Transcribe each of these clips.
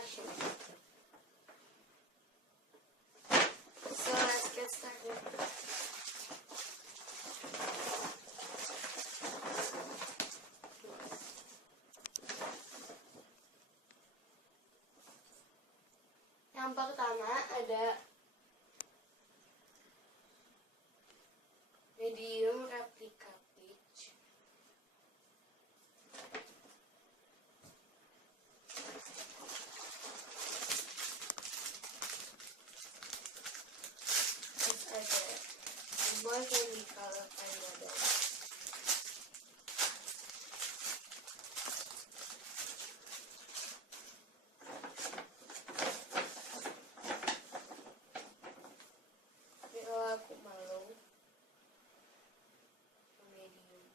action. So let's get started. Yang pertama ada medium replica peach. Terus ada more candy color pineapple. Aku malu medium.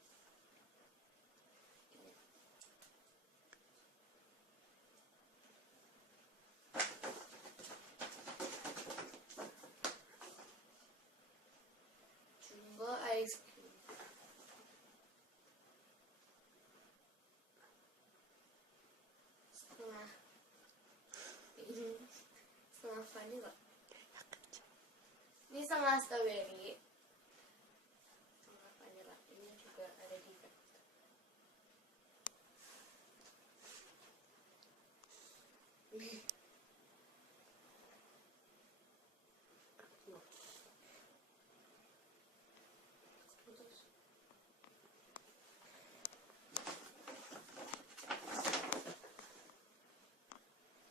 Jumbo ice cream. Setengah vanilla. Ini setengah strawberry, setengah vanilla. Ini juga ada di paket.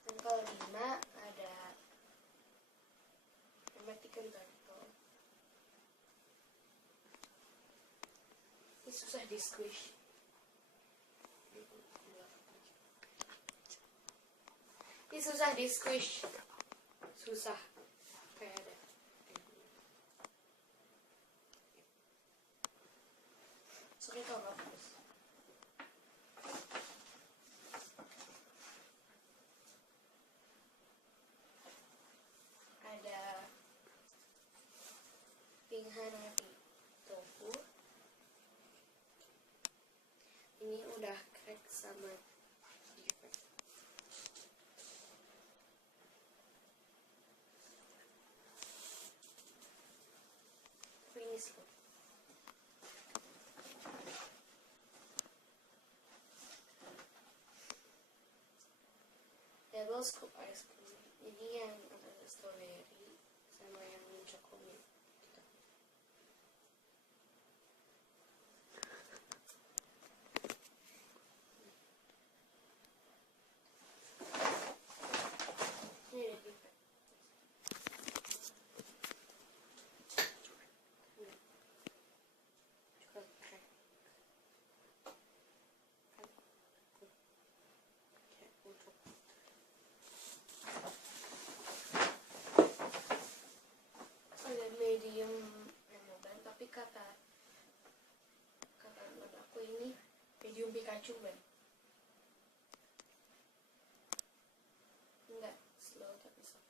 Dan kalau 5 ada Mexican turtle. Ini susah di squish. Ini susah di squish. Susah. Kayak ada. Sorry kalau bagus. Ada pink hanabi tofu. Ini udah crack sama defect. Tapi ini slow. Double scoop ice cream. Ini yang ada strawberry sama yang coklat. Medium Ramadan, tapi kata aku ini medium Pikachu kan? Enggak, slow tapi soft.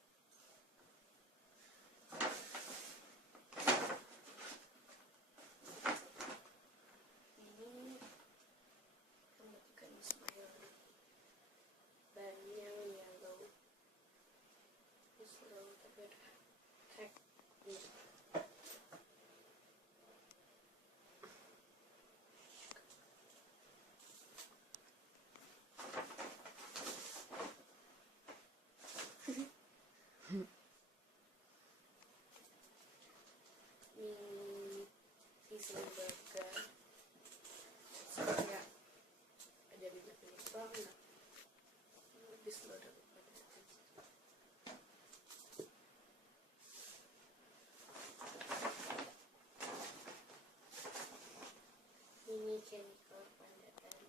Ini membutuhkan smile bannya yellow. Ini slow tapi udah crack. Ini seasoning burger. Saya ada minyak banget. Lebih slow daripada ini chemical pandakan.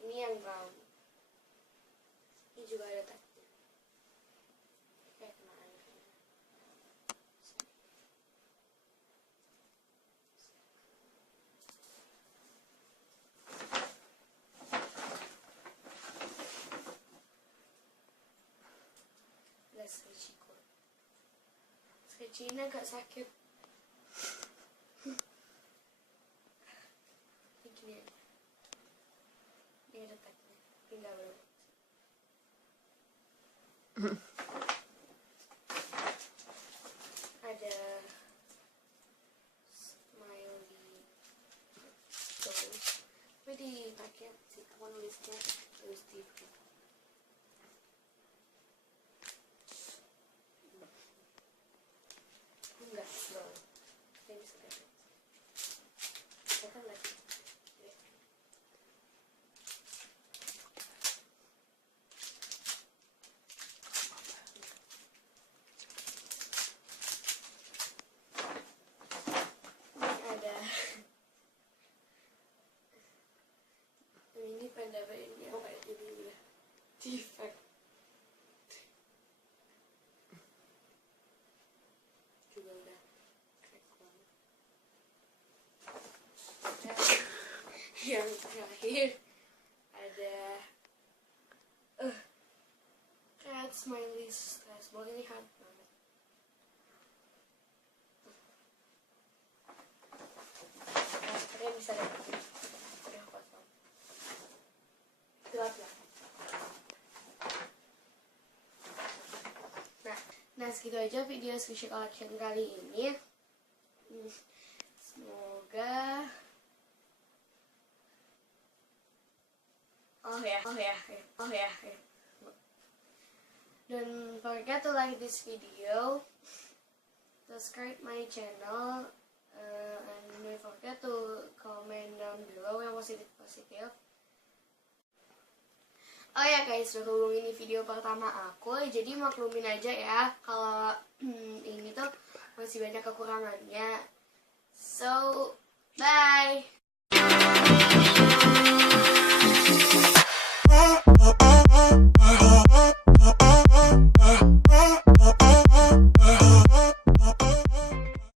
Ini yang brown. Ini juga ada tadi. Kayak kena air. Scratchy ini agak sakit. Gini. Enggak belum. Ada smiley terus, tapi di paket si kamu nulisnya terus di enggak belum. Ini sudah. Kan lagi. Ini panda ini apa ini udah defect juga udah crack banget. Dan yang terakhir ada cat smiley stress ball, ini hard banget. Kalian bisa lihat udah kosong gelap lah. Nah segitu aja video squishy collection kali ini. Semoga oh ya. Don't forget to like this video, subscribe my channel, and don't forget to comment down below yang positif. Oh ya guys, berhubung ini video pertama aku, jadi maklumin aja ya kalau ini tuh masih banyak kekurangannya. So